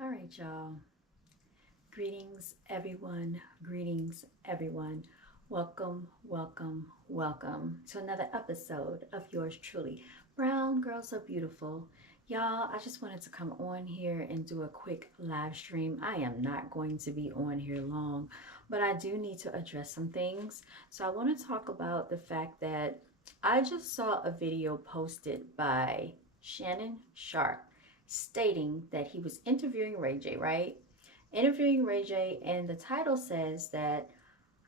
All right, y'all. Greetings, everyone. Greetings, everyone. Welcome, welcome, welcome to another episode of yours truly, Brown Girls Are Beautiful. Y'all, I just wanted to come on here and do a quick live stream. I am not going to be on here long, but I do need to address some things. So I want to talk about the fact that I just saw a video posted by Shannon Sharpe stating that he was interviewing Ray J, right? Interviewing Ray J, and the title says that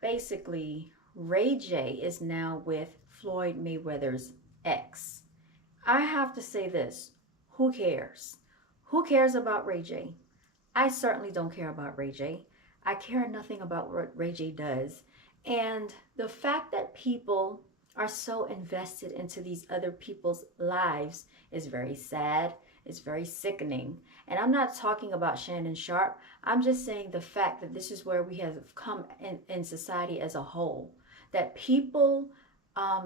basically Ray J is now with Floyd Mayweather's ex. I have to say this, who cares? Who cares about Ray J? I certainly don't care about Ray J. I care nothing about what Ray J does. And the fact that people are so invested into these other people's lives is very sad. It's very sickening. And I'm not talking about Shannon Sharpe. I'm just saying the fact that this is where we have come in society as a whole. That people,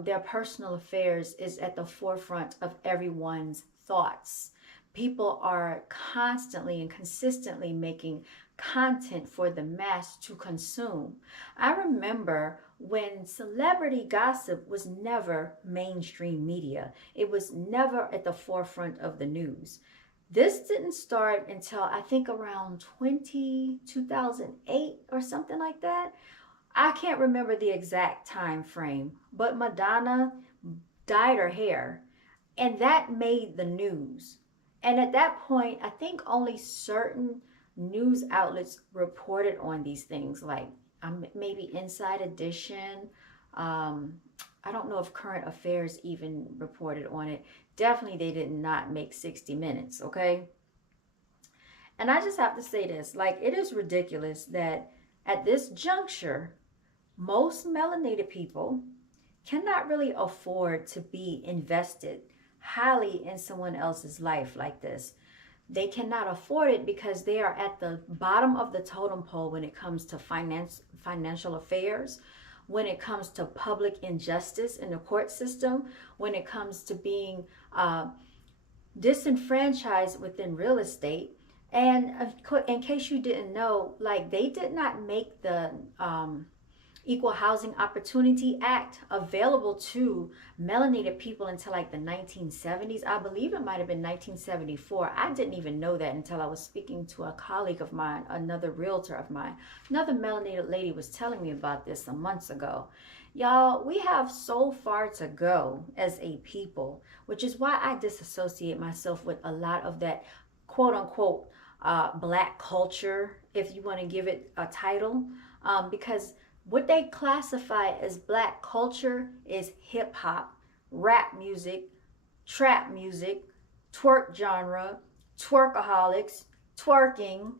their personal affairs is at the forefront of everyone's thoughts. People are constantly and consistently making content for the mass to consume. I remember when celebrity gossip was never mainstream media. It was never at the forefront of the news. This didn't start until I think around 2008 or something like that. I can't remember the exact time frame, but Madonna dyed her hair and that made the news. And at that point, I think only certain news outlets reported on these things, like maybe Inside Edition. I don't know if Current Affairs even reported on it. Definitely, they did not make 60 Minutes, okay? And I just have to say this, like, it is ridiculous that at this juncture, most melanated people cannot really afford to be invested highly in someone else's life like this. They cannot afford it because they are at the bottom of the totem pole when it comes to financial affairs, when it comes to public injustice in the court system, when it comes to being disenfranchised within real estate. And in case you didn't know, like, they did not make the Equal Housing Opportunity Act available to melanated people until like the 1970s. I believe it might have been 1974. I didn't even know that until I was speaking to a colleague of mine, another realtor of mine. Another melanated lady was telling me about this some months ago. Y'all, we have so far to go as a people, which is why I disassociate myself with a lot of that quote unquote black culture, if you want to give it a title, because what they classify as black culture is hip hop, rap music, trap music, twerk genre, twerkaholics, twerking,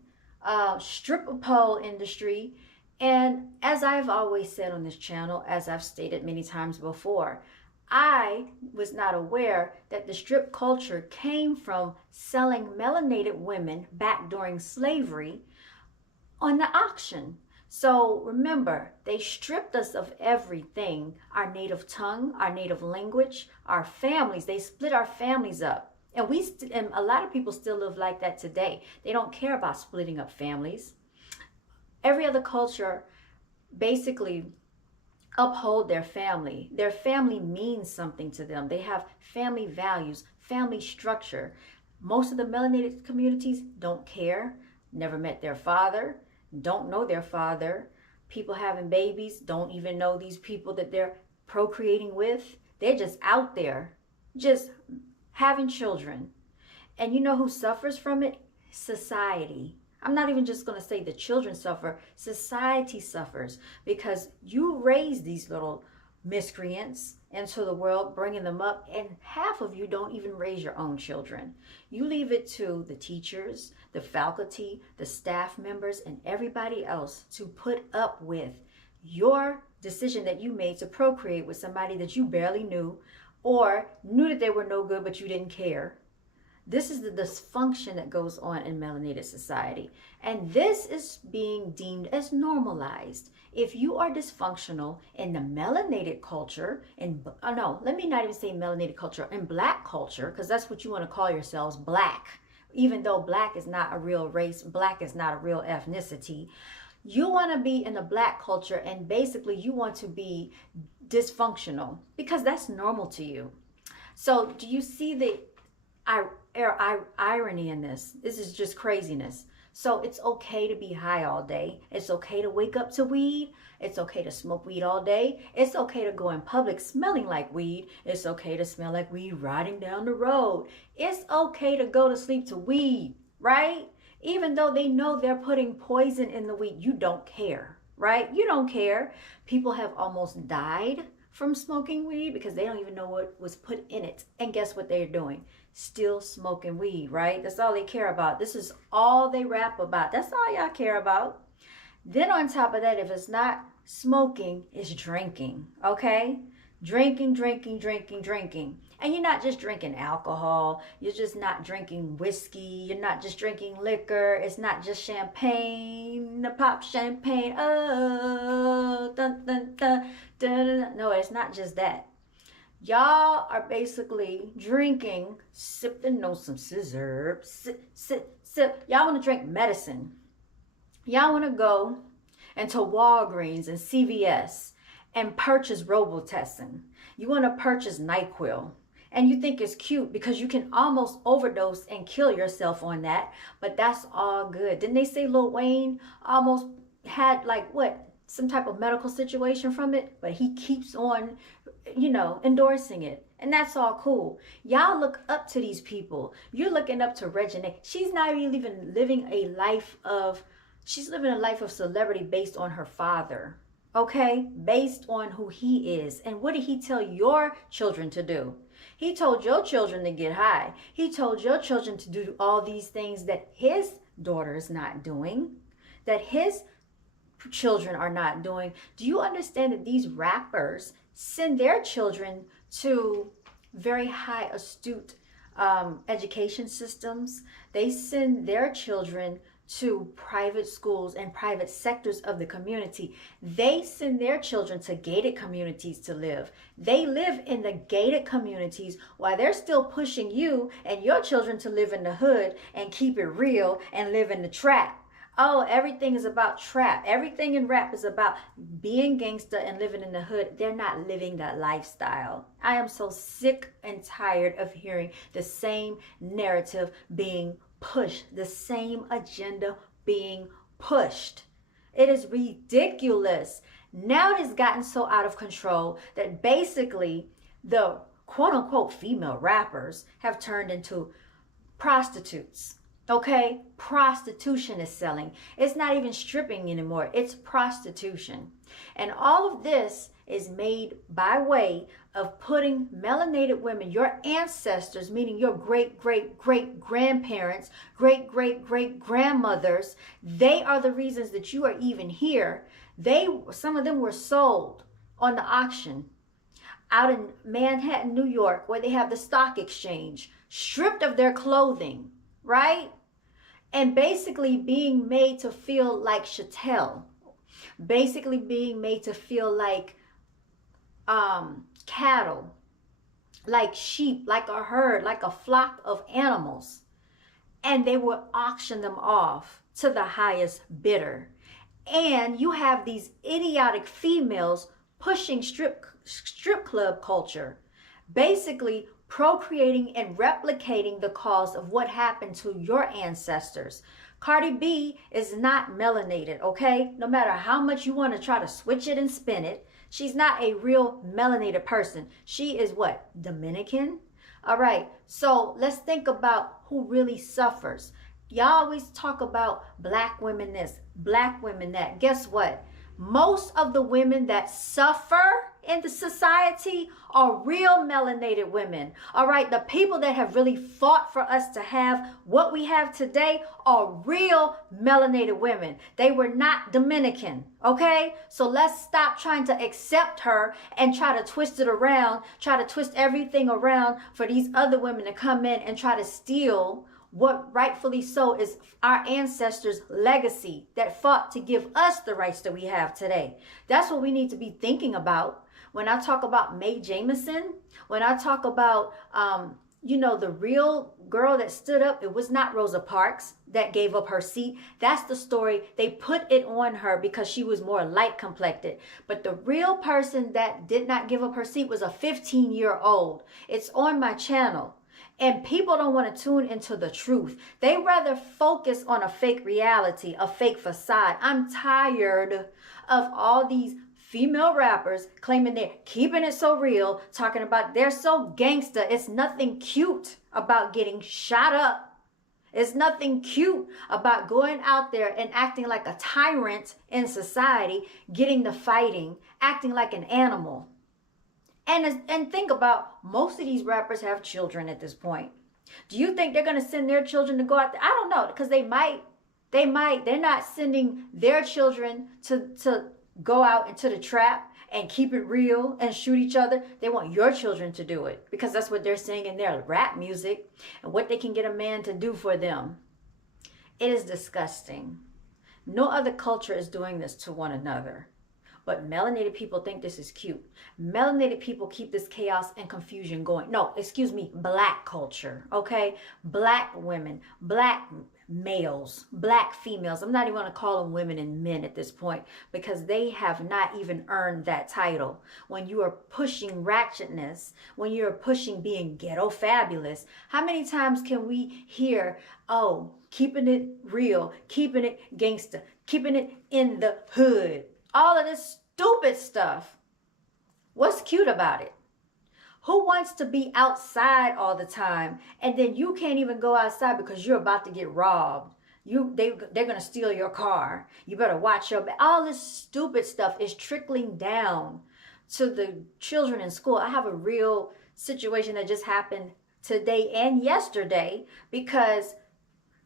stripper pole industry. And as I've always said on this channel, as I've stated many times before, I was not aware that the strip culture came from selling melanated women back during slavery on the auction. So remember, they stripped us of everything, our native tongue, our native language, our families. They split our families up. And and a lot of people still live like that today. They don't care about splitting up families. Every other culture basically uphold their family. Their family means something to them. They have family values, family structure. Most of the melanated communities don't care, never met their father, don't know their father. People having babies don't even know these people that they're procreating with. They're just out there, just having children. And you know who suffers from it? Society. I'm not even just going to say the children suffer. Society suffers because you raise these little miscreants into the world, bringing them up, and half of you don't even raise your own children. You leave it to the teachers, the faculty, the staff members, and everybody else to put up with your decision that you made to procreate with somebody that you barely knew or knew that they were no good but you didn't care. This is the dysfunction that goes on in melanated society. And this is being deemed as normalized. If you are dysfunctional in the melanated culture, no, let me not even say melanated culture, in black culture, because that's what you want to call yourselves, black. even though black is not a real race, black is not a real ethnicity. You want to be in the black culture, and basically you want to be dysfunctional because that's normal to you. So do you see the irony in this? This is just craziness. So it's okay to be high all day. It's okay to wake up to weed. It's okay to smoke weed all day. It's okay to go in public smelling like weed. It's okay to smell like weed riding down the road. It's okay to go to sleep to weed, right? Even though they know they're putting poison in the weed, you don't care, right? You don't care. People have almost died from smoking weed because they don't even know what was put in it. And guess what they're doing? Still smoking weed, right? That's all they care about. This is all they rap about. That's all y'all care about. Then on top of that, if it's not smoking, it's drinking, okay? Drinking. And you're not just drinking alcohol. You're just not drinking whiskey. You're not just drinking liquor. It's not just champagne. Pop champagne. Oh, dun, dun, dun, dun, dun. No, it's not just that. Y'all are basically drinking, sipping on some scissor, sip. Y'all want to drink medicine. Y'all want to go into Walgreens and CVS and purchase Robitussin. You want to purchase NyQuil. And you think it's cute because you can almost overdose and kill yourself on that. But that's all good. Didn't they say Lil Wayne almost had some type of medical situation from it? But he keeps on, endorsing it. And that's all cool. Y'all look up to these people. You're looking up to Regina. She's not even living a life of, she's living a life of celebrity based on her father. Okay? Based on who he is. And what did he tell your children to do? He told your children to get high. He told your children to do all these things that his daughter is not doing, that his children are not doing. Do you understand that these rappers send their children to very high astute education systems? They send their children to private schools and private sectors of the community. They send their children to gated communities to live. They live in the gated communities while they're still pushing you and your children to live in the hood and keep it real and live in the trap. Oh, everything is about trap. Everything in rap is about being gangster and living in the hood. They're not living that lifestyle. I am so sick and tired of hearing the same narrative being pushed, the same agenda being pushed. It is ridiculous. Now it has gotten so out of control that basically the quote unquote female rappers have turned into prostitutes. Okay, prostitution is selling. It's not even stripping anymore. It's prostitution. And all of this is made by way of putting melanated women, your ancestors, meaning your great-great-great-grandparents, great-great-great-grandmothers, they are the reasons that you are even here. Some of them were sold on the auction out in Manhattan, New York, where they have the stock exchange, stripped of their clothing, right? And basically being made to feel like chattel, basically being made to feel like cattle, like sheep, like a herd, like a flock of animals. And they would auction them off to the highest bidder. And you have these idiotic females pushing strip club culture, basically procreating and replicating the cause of what happened to your ancestors. Cardi B is not melanated, okay? No matter how much you want to try to switch it and spin it, she's not a real melanated person. She is what? Dominican? All right, so let's think about who really suffers. Y'all always talk about black women this, black women that. Guess what? Most of the women that suffer in the society are real melanated women. All right, the people that have really fought for us to have what we have today are real melanated women. They were not Dominican, okay? So let's stop trying to accept her and try to twist it around, try to twist everything around for these other women to come in and try to steal what rightfully so is our ancestors' legacy that fought to give us the rights that we have today. That's what we need to be thinking about. When I talk about Mae Jemison, when I talk about, you know, the real girl that stood up, it was not Rosa Parks that gave up her seat. That's the story. They put it on her because she was more light complected. But the real person that did not give up her seat was a 15-year-old. It's on my channel. And people don't want to tune into the truth. They rather focus on a fake reality, a fake facade. I'm tired of all these female rappers claiming they're keeping it so real, talking about they're so gangster. It's nothing cute about getting shot up. It's nothing cute about going out there and acting like a tyrant in society, getting the fighting, acting like an animal. And think about, most of these rappers have children at this point. Do you think they're going to send their children to go out there? I don't know, because they might. They're not sending their children to go out into the trap and keep it real and shoot each other. They want your children to do it because that's what they're saying in their rap music and what they can get a man to do for them. It is disgusting. No other culture is doing this to one another. But melanated people think this is cute. Melanated people keep this chaos and confusion going. No, excuse me, black culture, okay? Black women, black males, black females. I'm not even going to call them women and men at this point because they have not even earned that title. When you are pushing ratchetness, when you're pushing being ghetto fabulous, how many times can we hear, oh, keeping it real, keeping it gangster, keeping it in the hood? All of this stupid stuff. What's cute about it? Who wants to be outside all the time and then you can't even go outside because you're about to get robbed? They're going to steal your car. You better watch your back. All this stupid stuff is trickling down to the children in school. I have a real situation that just happened today and yesterday because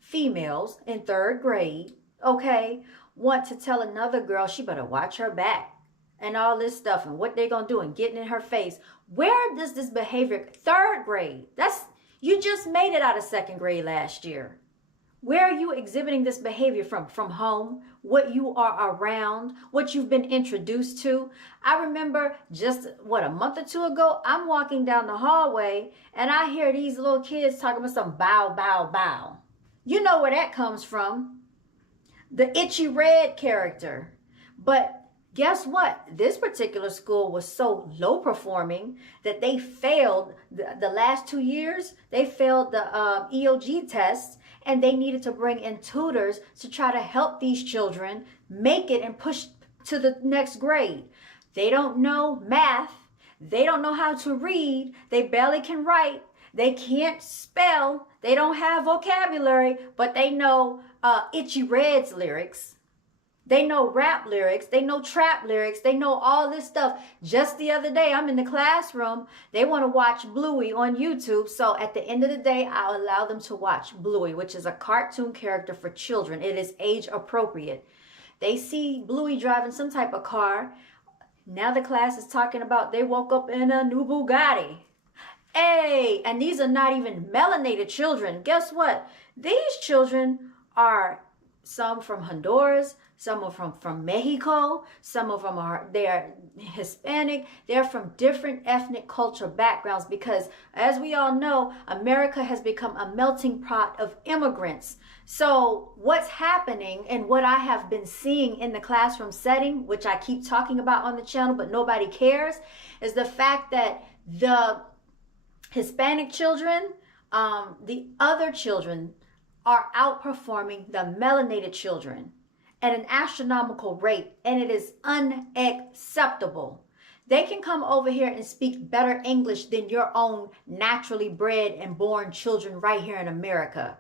females in 3rd grade, okay, want to tell another girl she better watch her back and all this stuff and what they're going to do and getting in her face. Where does this behavior, 3rd grade, you just made it out of 2nd grade last year. Where are you exhibiting this behavior from? From home, what you are around, what you've been introduced to. I remember just, a month or 2 ago, I'm walking down the hallway and I hear these little kids talking about some bow, bow, bow. You know where that comes from. The Itchy Red character. But guess what? This particular school was so low performing that they failed the last 2 years. They failed the EOG test and they needed to bring in tutors to try to help these children make it and push to the next grade. They don't know math. They don't know how to read. They barely can write. They can't spell. They don't have vocabulary, but they know Itchy Red's lyrics. They know rap lyrics. They know trap lyrics. They know all this stuff. Just the other day, I'm in the classroom. They want to watch Bluey on YouTube. So at the end of the day, I'll allow them to watch Bluey, which is a cartoon character for children. It is age appropriate. They see Bluey driving some type of car. Now the class is talking about they woke up in a new Bugatti. Hey, and these are not even melanated children. Guess what? These children are some from Honduras, some are from Mexico, some of them they're Hispanic. They're from different ethnic culture backgrounds because, as we all know, America has become a melting pot of immigrants. So what's happening and what I have been seeing in the classroom setting, which I keep talking about on the channel, but nobody cares, is the fact that the Hispanic children, the other children are outperforming the melanated children at an astronomical rate, and it is unacceptable. They can come over here and speak better English than your own naturally bred and born children right here in America.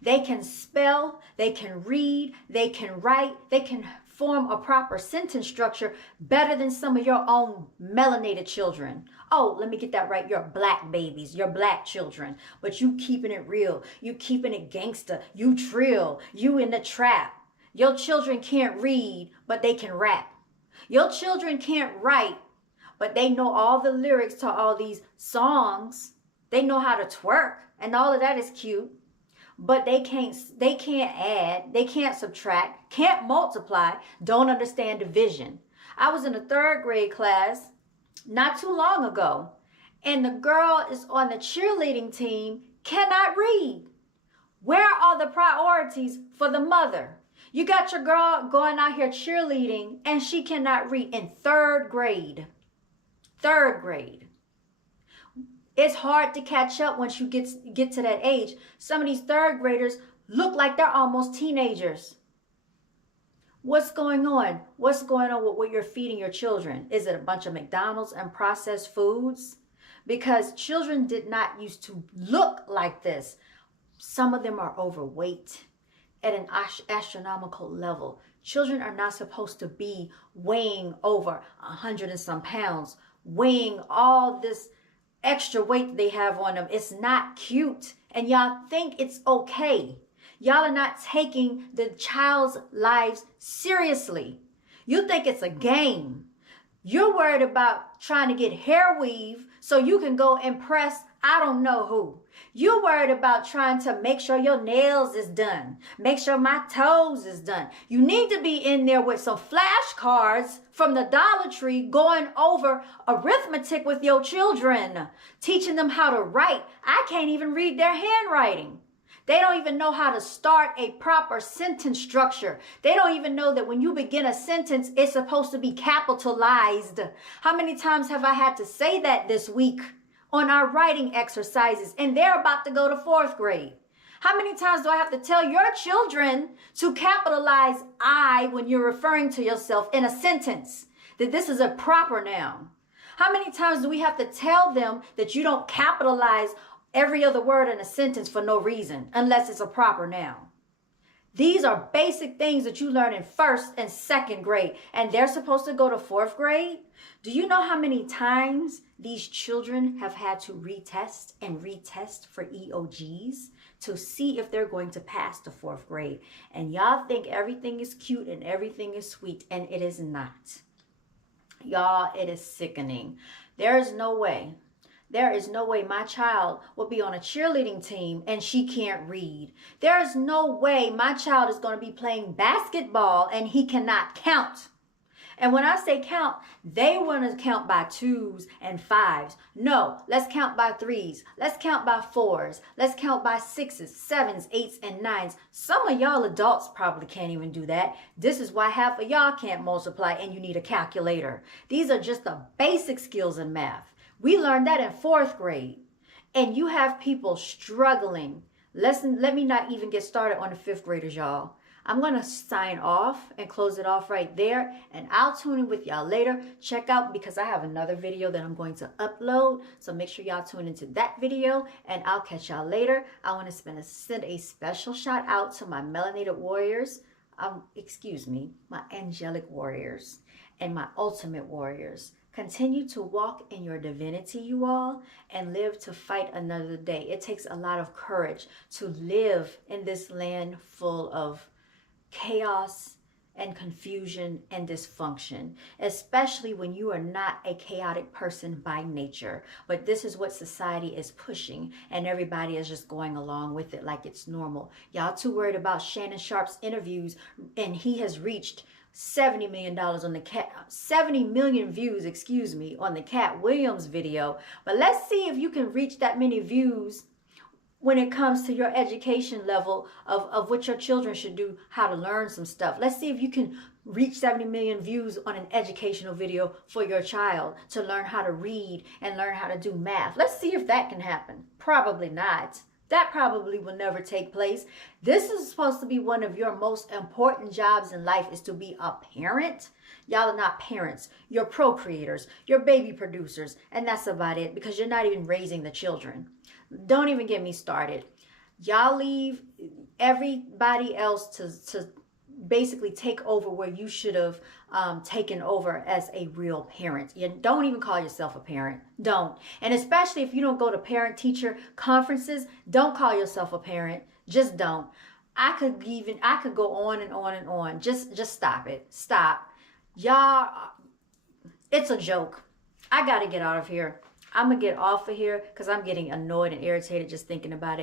They can spell, they can read, they can write, they can form a proper sentence structure better than some of your own melanated children. Oh, let me get that right. Your black babies, your black children, but you keeping it real. You keeping it gangster. You trill. You in the trap. Your children can't read, but they can rap. Your children can't write, but they know all the lyrics to all these songs. They know how to twerk, and all of that is cute. But they can't add, they can't subtract, can't multiply, don't understand division. I was in a 3rd grade class not too long ago, and the girl is on the cheerleading team cannot read. Where are the priorities for the mother? You got your girl going out here cheerleading and she cannot read in third grade. Third grade. It's hard to catch up once you get to that age. Some of these third graders look like they're almost teenagers. What's going on? What's going on with what you're feeding your children? Is it a bunch of McDonald's and processed foods? Because children did not used to look like this. Some of them are overweight at an astronomical level. Children are not supposed to be weighing over 100 and some pounds, weighing all this extra weight they have on them. It's not cute. And y'all think it's okay. Y'all are not taking the child's lives seriously. You think it's a game. You're worried about trying to get hair weave so you can go impress I don't know who. You're worried about trying to make sure your nails is done. Make sure my toes is done. You need to be in there with some flashcards from the Dollar Tree going over arithmetic with your children, teaching them how to write. I can't even read their handwriting. They don't even know how to start a proper sentence structure. They don't even know that when you begin a sentence, it's supposed to be capitalized. How many times have I had to say that this week on our writing exercises? And they're about to go to fourth grade. How many times do I have to tell your children to capitalize I when you're referring to yourself in a sentence? That this is a proper noun. How many times do we have to tell them that you don't capitalize every other word in a sentence for no reason, unless it's a proper noun? These are basic things that you learn in first and second grade, and they're supposed to go to fourth grade. Do you know how many times these children have had to retest and retest for EOGs to see if they're going to pass the fourth grade? And y'all think everything is cute and everything is sweet, and it is not. Y'all, it is sickening. There is no way my child will be on a cheerleading team and she can't read. There is no way my child is going to be playing basketball and he cannot count. And when I say count, they want to count by 2s and 5s. No, let's count by 3s. Let's count by 4s. Let's count by 6s, 7s, 8s, and 9s. Some of y'all adults probably can't even do that. This is why half of y'all can't multiply and you need a calculator. These are just the basic skills in math. We learned that in fourth grade. And you have people struggling. Let me not even get started on the fifth graders, y'all. I'm going to sign off and close it off right there. And I'll tune in with y'all later. Check out, because I have another video that I'm going to upload. So make sure y'all tune into that video. And I'll catch y'all later. I want to send a special shout out to my melanated warriors. My angelic warriors and my ultimate warriors. Continue to walk in your divinity, you all, and live to fight another day. It takes a lot of courage to live in this land full of chaos and confusion and dysfunction, especially when you are not a chaotic person by nature. But this is what society is pushing, and everybody is just going along with it like it's normal. Y'all too worried about Shannon Sharpe's interviews, and he has reached $70 million on the 70 million views, on the Cat Williams video. But let's see if you can reach that many views when it comes to your education level of what your children should do, how to learn some stuff. Let's see if you can reach 70 million views on an educational video for your child to learn how to read and learn how to do math. Let's see if that can happen. Probably not. That probably will never take place. This is supposed to be one of your most important jobs in life, is to be a parent. Y'all are not parents. You're procreators. You're baby producers. And that's about it, because you're not even raising the children. Don't even get me started. Y'all leave everybody else to basically take over where you should have taken over as a real parent. You don't even call yourself a parent. Don't. And especially if you don't go to parent-teacher conferences, don't call yourself a parent. Just don't. I could go on and on and on. Just stop it. Stop. Y'all, it's a joke. I got to get out of here. I'm going to get off of here because I'm getting annoyed and irritated just thinking about it.